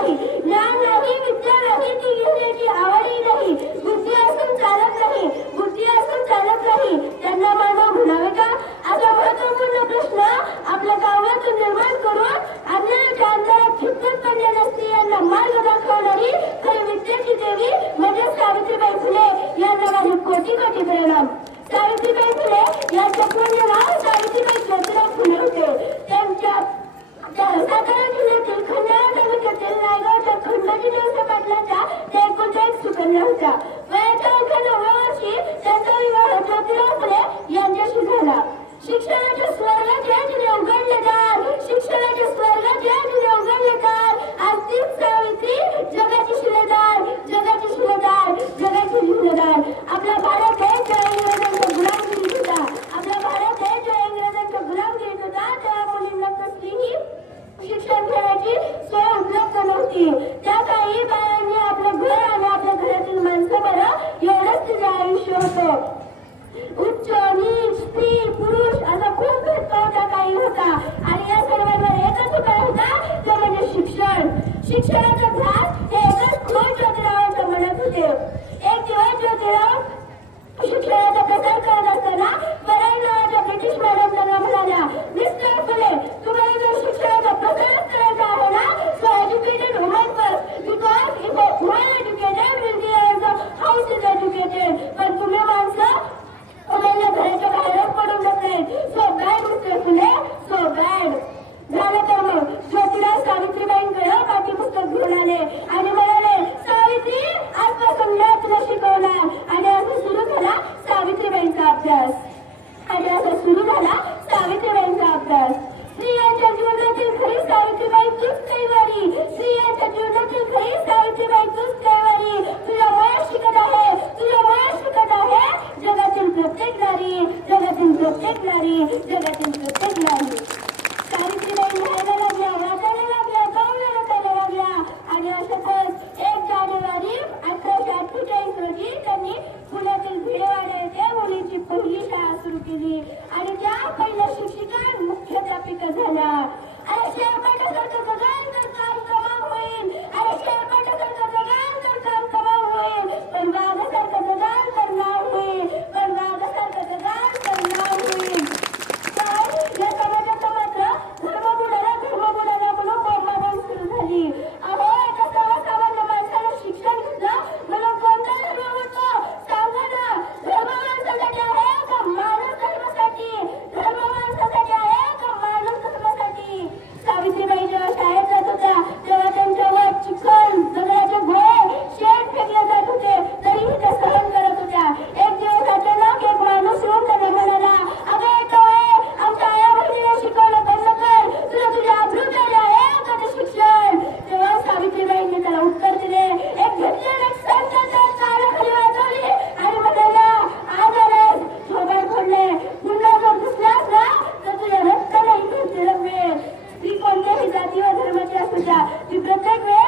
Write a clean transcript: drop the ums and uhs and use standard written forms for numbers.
नाही, ज्ञान नाही, विद्या नाही, ती घेण्याची आवडही नाही, बुद्धी असून चालत नाही, बुद्धी असून चालत नाही, त्यांना मानव म्हणावे का? असा महत्वपूर्ण प्रश्न आपल्या गावातून निर्माण करून आपल्याला अंतरात खितपत पडलेल्या स्त्रियांना मार्ग दाखवणारी खरी विद्येची देवी म्हणजे सावित्रीबाई फुले यांना माझे कोटी कोटी प्रणाम. सावित्रीबाई फुले यांचे पूर्ण नाव सावित्रीबाई ज्योतिराव फुले होते. त्यांच्या सातारा जिल्ह्यातील खंडाळा तालुक्यातील नायगावच्या खंडोजी नवसे पाटलांच्या त्या एकुलत्या एक सुकन्या होत्या. वयाच्या 9व्या वर्षी त्यांचा विवाह ज्योतिराव फुले यांच्याशी झाला. शिक्षणाच्या स्वर्गाचे तिने उघडले दार, शिक्षणाच्या स्वर्गाचे तिने उघडले दार. आज तीच सावित्री जगाची शिलेदार, जगाची शिलेदार, जगाची शिलेदार. आपला भारत आहे त्या इंग्रजांच्या गुलामगिरीत होता, आपला भारत आहे त्या इंग्रजांच्या गुलामगिरीत होता. त्या मुलींना कसलीही शिक्षण घेण्याची सोय उपलब्ध नव्हती. त्या काही बायांनी आपलं घर आणि आपल्या घरातील माणसं बरं एवढंच तिचे आयुष्य होतं. उच्च नीच स्त्री पुरुष असा खूप भेदभाव त्या काही होता आणि या सर्वांवर एकच उपाय होता तो म्हणजे शिक्षण. शिक्षणाचा ध्यास हे एकच खोल ज्योतिरावांच्या मनात होते. एक दिवस ज्योतिराव शिक्षणाचा प्रसार करत असताना पराई नावाच्या ब्रिटिश मॅडम त्यांना म्हणाल्या, मिस्टर फुले, तुम्हाला जर शिक्षणाचा प्रसारच करायचा आहे ना, so educated woman first, because if a woman educated will be as a house is educated. पण तुम्ही माणसं उमेदला घराच्या बाहेरच पडून बसले. सो बॅड मिस्टर फुले, सो बॅड. झालं तर मग ज्योतिराव सावित्रीबाईंकडे बाकी पुस्तक घेऊन आले आणि म्हणाले, सावित्री आजपासून मी तुला शिकवणार. आणि असं सुरू झाला सावित्रीबाईंचा अभ्यास. आणि असं सुरू झाला सावित्रीबाईंचा अभ्यास. स्त्रियांच्या जीवनातील खरी सावित्रीबाई तूच कैवारी, स्त्रियांच्या जीवनातील खरी सावित्रीबाई तूच कैवारी. तुझ्या मुळात शिकत आहे, तुझ्या मुळात शिकत आहे जगातील प्रत्येक नारी, जगातील प्रत्येक नारी, जगातील प्रत्येक नारी. सावित्रीबाई लिहायला लागल्या, वाचायला लागल्या, कवल्या रचायला लागल्या आणि अशातच 1 जानेवारी 1848 रोजी त्यांनी पुण्यातील भिडेवाडा येथे मुलींची पहिली शाळा सुरू केली आणि त्या पहिल्या शिक्षिका मुख्याध्यापिका झाल्या. अरे शेळपाटासारखं जगाल तर काम तमाम होईल, अरे शेळपाटासारखं जगाल तर काम तमाम होईल, पण वाघासारखं जगाल तर नाव होईल, पण वाघासारखं जगाल तर नाव होईल. तर या समाजाचं मात्र धर्मबुडाला म्हणून बोंबाबोंब सुरू झाली. अहो, एका सर्वसामान्य माणसाला शिक्षण घेतलं म्हणून कोणता धर्म होतो सांगा ना. धर्म माणसासाठी आहे का माणूस धर्मासाठी? धर्म माणसासाठी आहे का माणूस धर्मासाठी? सावित्रीबाई जेव्हा शाळेत जात होत्या तेव्हा त्यांच्यावर चिखल, दगडाचे गोळे, शेण फेकले जात होते, तरीही त्या सहन करत होत्या. एक दिवस अचानक एक माणूस येऊन त्यांना म्हणाला, अगं येतोय, आमच्या आया बहिणीला शिकवलं बंद कर, तुला तुझ्या अभ्युदय आहे का ते शिक्षण? तेव्हा सावित्रीबाईंनी त्याला उत्तर दिले, एक घेतलेले संतांच्या कानाखाली वाजवली आणि म्हणाल्या, आज आलेस, थोबाड फोडले, पुन्हा जर दिसलास ना तर तुझ्या रक्ताला इथे तिरंगेल. ती कोणत्याही जाती व धर्माची असू द्या, ती प्रत्येक वेळेस